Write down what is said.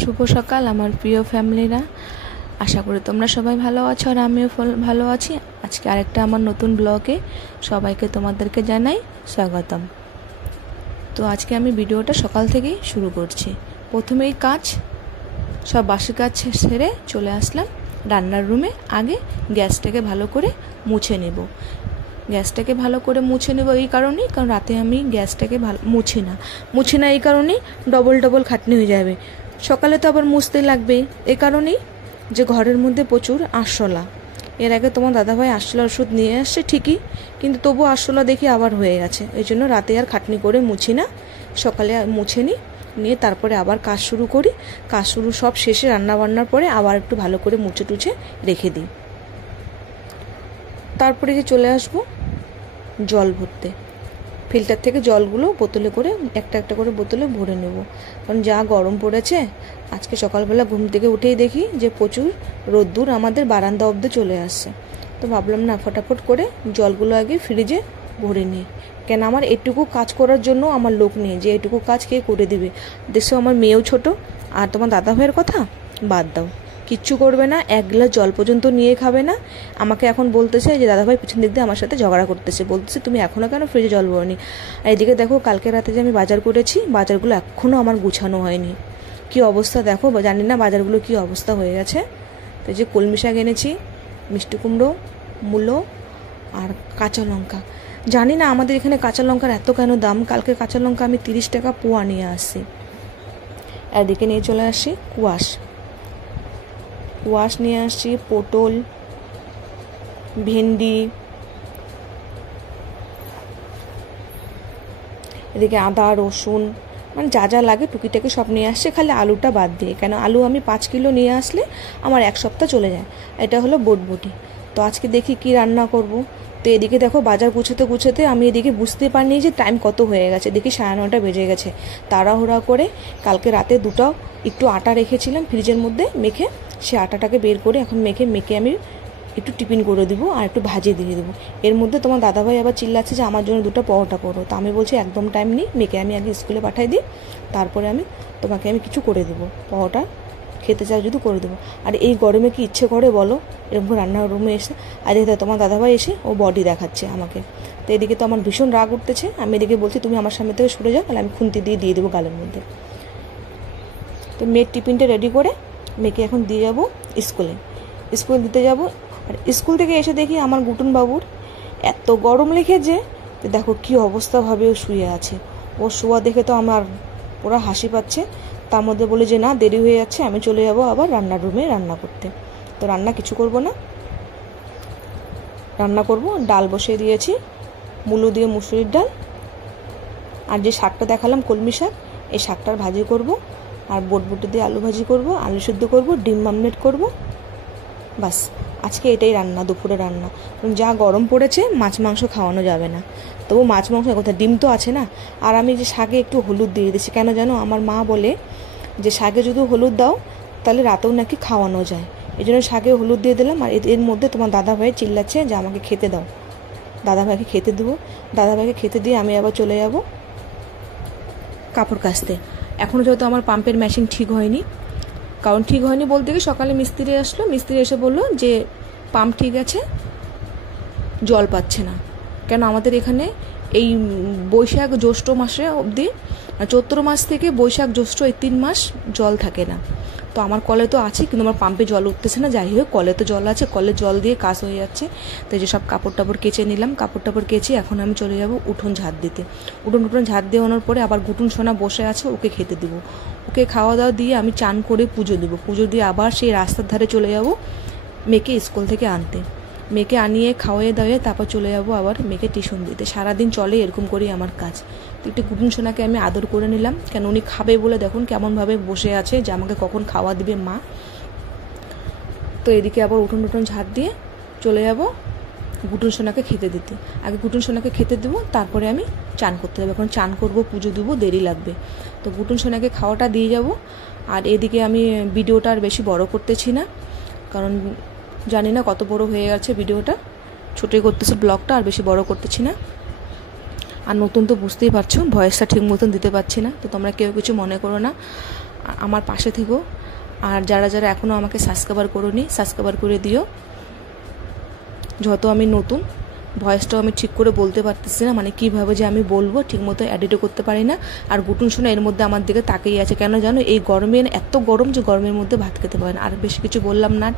শুভ সকাল আমার প্রিয় ফ্যামিলিরা। আশা করি তোমরা সবাই ভালো আছো আর আমিও ভালো আছি। আজকে আরেকটা আমার নতুন ব্লগে সবাইকে তোমাদেরকে জানাই স্বাগতম। তো আজকে আমি ভিডিওটা সকাল থেকেই শুরু করছি। প্রথমেই সব বাসি কাজ সেরে চলে আসলাম রান্নার রুমে। আগে গ্যাসটাকে ভালো করে মুছে নেব। গ্যাসটাকে ভালো করে মুছে নেব এই কারণেই, কারণ রাতে আমি গ্যাসটাকে মুছি না এই কারণেই ডবল খাটনি হয়ে যাবে। সকালে তো আবার মুছতে লাগবে, এই কারণেই যে ঘরের মধ্যে প্রচুর আরশোলা। এর আগে তোমার দাদাভাই আরশোলার ওষুধ নিয়ে আসছে ঠিকই, কিন্তু তবু আরশোলা দেখি আবার হয়ে গেছে। এই জন্য রাতে আর খাটনি করে মুছি না, সকালে মুছে নিয়ে তারপরে আবার কাজ শুরু করি। সব শেষে রান্নাবান্নার পরে আবার একটু ভালো করে মুছে টুছে রেখে দিই। তারপরে যে চলে আসবো জল ভরতে। ফিল্টার থেকে জলগুলো বোতলে করে একটা করে বোতলে ভরে নেব, কারণ যা গরম পড়েছে। আজকে সকালবেলা ঘুম থেকে উঠেই দেখি যে প্রচুর রোদ্দুর আমাদের বারান্দা অবধি চলে আসছে। তো ভাবলাম না, ফটাফট করে জলগুলো আগে ফ্রিজে ভরে নিই। কেন আমার এটুকু কাজ করার জন্য আমার লোক নেই যে এটুকু কাজ কে করে দিবে। দেখছো আমার মেয়েও ছোট, আর তোমার দাদা ভাইয়ের কথা বাদ দাও, কিচ্ছু করবে না, এক গ্লাস জল পর্যন্ত নিয়ে খাবে না। আমাকে এখন বলতেছে যে দাদাভাই পিছন দিক দিয়ে আমার সাথে ঝগড়া করতেছে, বলতেছে তুমি এখনও কেন ফ্রিজে জল ভরনি। আর এদিকে দেখো কালকে রাতে যে আমি বাজার করেছি, বাজারগুলো এখনও আমার গুছানো হয়নি। কি অবস্থা দেখো, জানি না বাজারগুলো কি অবস্থা হয়ে গেছে। তো যে কলমি শাক এনেছি, মিষ্টি কুমড়ো, মূলো আর কাঁচা লঙ্কা। জানি না আমাদের এখানে কাঁচা লঙ্কার এত কেন দাম। কালকে কাঁচা লঙ্কা আমি 30 টাকা পোয়া নিয়ে আসছি। এদিকে নিয়ে চলে আসি কুয়াশ নিয়ে আসছি, পটল, ভেন্ডি, এদিকে আদা রসুন, মানে যা যা লাগে টুকিটাকি সব নিয়ে আসছে, খালি আলুটা বাদ দিয়ে। কেন আলু আমি 5 কিলো নিয়ে আসলে আমার 1 সপ্তাহ চলে যায়। এটা হলো বটবটি। তো আজকে দেখি কি রান্না করব। তো এদিকে দেখো বাজার গুছাতে আমি এদিকে বুঝতে পারিনি যে টাইম কত হয়ে গেছে। দেখি 9:30 বেজে গেছে। তাড়াহুড়া করে কালকে রাতে একটু আটা রেখেছিলাম ফ্রিজের মধ্যে মেখে, সে আটাটাকে বের করে এখন মেখে আমি একটু টিফিন করে দিব আর একটু ভাজিয়ে দিয়ে দেবো। এর মধ্যে তোমার দাদাভাই আবার চিল্লাচ্ছে যে আমার জন্য 2টা পরোটা করো। তো আমি বলছি একদম টাইম নেই, মেয়েকে আমি আগে স্কুলে পাঠাই দিই, তারপরে তোমাকে আমি কিছু করে দেবো। পরোটা খেতে চাও যদি করে দেবো। আর এই গরমে কি ইচ্ছে করে বলো এরকম রান্নার রুমে এসে। আর এদিকে তোমার দাদাভাই এসে ও বডি দেখাচ্ছে আমাকে। তো এদিকে তো আমার ভীষণ রাগ উঠতেছে। আমি এদিকে বলছি তুমি আমার সামনে থেকে সরে যাও, তাহলে আমি খুন্তি দিয়ে দেবো গালের মধ্যে। তো মেয়ের টিফিনটা রেডি করে মেয়েকে এখন দিয়ে যাবো স্কুলে দিতে যাব। আর স্কুল থেকে এসে দেখি আমার গুটুন বাবুর এত গরম লেগেছে, দেখো কি অবস্থাভাবে ও শুয়ে আছে। ও শোয়া দেখে তো আমার পুরো হাসি পাচ্ছে। তার মধ্যে বলে যে না, দেরি হয়ে যাচ্ছে, আমি চলে যাব আবার রান্নার রুমে রান্না করতে। তো রান্না কিছু করব না, রান্না করব ডাল বসিয়ে দিয়েছি, মূলো দিয়ে মুসুরির ডাল। আর যে শাকটা দেখালাম কলমি শাক, এই শাকটার ভাজি করব। আর বটবটি দিয়ে আলু ভাজি করব, আলু সিদ্ধ করব, ডিম আমলেট করব। বাস, আজকে এটাই রান্না, দুপুরে রান্না। যা গরম পড়েছে, মাছ মাংস খাওয়ানো যাবে না। তবু মাছ মাংস কথা, ডিম তো আছে না। আর আমি যে শাকে একটু হলুদ দিয়ে দিচ্ছি, কেন জানো, আমার মা বলে যে শাকে যদি হলুদ দাও তাহলে রাতেও নাকি খাওয়ানো যায়। এই জন্য শাকে হলুদ দিয়ে দিলাম। আর এর মধ্যে তোমার দাদাভাই চিল্লাচ্ছে যে আমাকে খেতে দাও। দাদাভাইকে খেতে দেবো। দাদাভাইকে খেতে দিয়ে আমি আবার চলে যাব কাপড় কাচতে। এখনও যেহেতু আমার পাম্পের মেশিন ঠিক হয়নি, কারণ ঠিক হয়নি বলতে গিয়ে সকালে মিস্ত্রি আসলো, মিস্ত্রি এসে বললো যে পাম্প ঠিক আছে, জল পাচ্ছে না। কেন আমাদের এখানে এই বৈশাখ জ্যৈষ্ঠ মাসে অবধি, চৈত্র মাস থেকে বৈশাখ জ্যৈষ্ঠ এই 3 মাস জল থাকে না। তো আমার কলে তো আছে, কিন্তু আমার পাম্পে জল উঠতেছে না। যাই হোক, কলে তো জল আছে, কলের জল দিয়ে কাজ হয়ে যাচ্ছে। তো যে সব কাপড় টাপড় কেচে নিলাম, কাপড় কেচে এখন আমি চলে যাব উঠোন ঝাড় দিতে। উঠোন ঝাড় দিয়ে আনার পরে আবার গুটুন সোনা বসে আছে, ওকে খেতে দেবো। ওকে খাওয়া দাওয়া দিয়ে আমি চান করে পুজো দেবো। পুজো দিয়ে আবার সেই রাস্তার ধারে চলে যাব মেয়েকে স্কুল থেকে আনতে। মেয়েকে আনিয়ে খাওয়াইয়ে দাওয়াইয়ে তারপর চলে যাবো আবার মেয়েকে টিউশন দিতে। সারাদিন চলে এরকম করেই আমার কাজ। তো একটু গুটুন সোনাকে আমি আদর করে নিলাম, কেন উনি খাবে বলে দেখুন কেমনভাবে বসে আছে যে আমাকে কখন খাওয়া দিবে মা। তো এদিকে আবার উঠোন ঝাড় দিয়ে চলে যাব গুটুন সোনাকে খেতে দিতে। আগে গুটুন সোনাকে খেতে দেবো, তারপরে আমি চান করতে যাবো। এখন চান করবো, পুজো দেবো, দেরি লাগবে। তো গুটুন সোনাকে খাওয়াটা দিয়ে যাব। আর এদিকে আমি ভিডিওটা আর বেশি বড় করতেছি না, কারণ জানি না কত বড় হয়ে গেছে ভিডিওটা। ছোটোই করতেছি ব্লগটা, আর বেশি বড় করতেছি না। আর নতুন তো বুঝতেই পারছো, ভয়েসটা ঠিক মতন দিতে পারছি না, তো তোমরা কেউ কিছু মনে করো না। আমার পাশে থেকো। আর যারা যারা এখনও আমাকে সাবস্ক্রাইবার করোনি, সাবস্ক্রাইবার করে দিও। যত আমি নতুন, ভয়েসটাও আমি ঠিক করে বলতে পারতেছি না, মানে কীভাবে যে আমি বলবো ঠিক মতো এডিটও করতে পারি না। আর গুটুন শোনা এর মধ্যে আমার দিকে তাকিয়ে আছে, কেন জানো? এই গরমে এত গরম যে গরমের মধ্যে ভাত খেতে পারে না। আর বেশি কিছু বললাম না।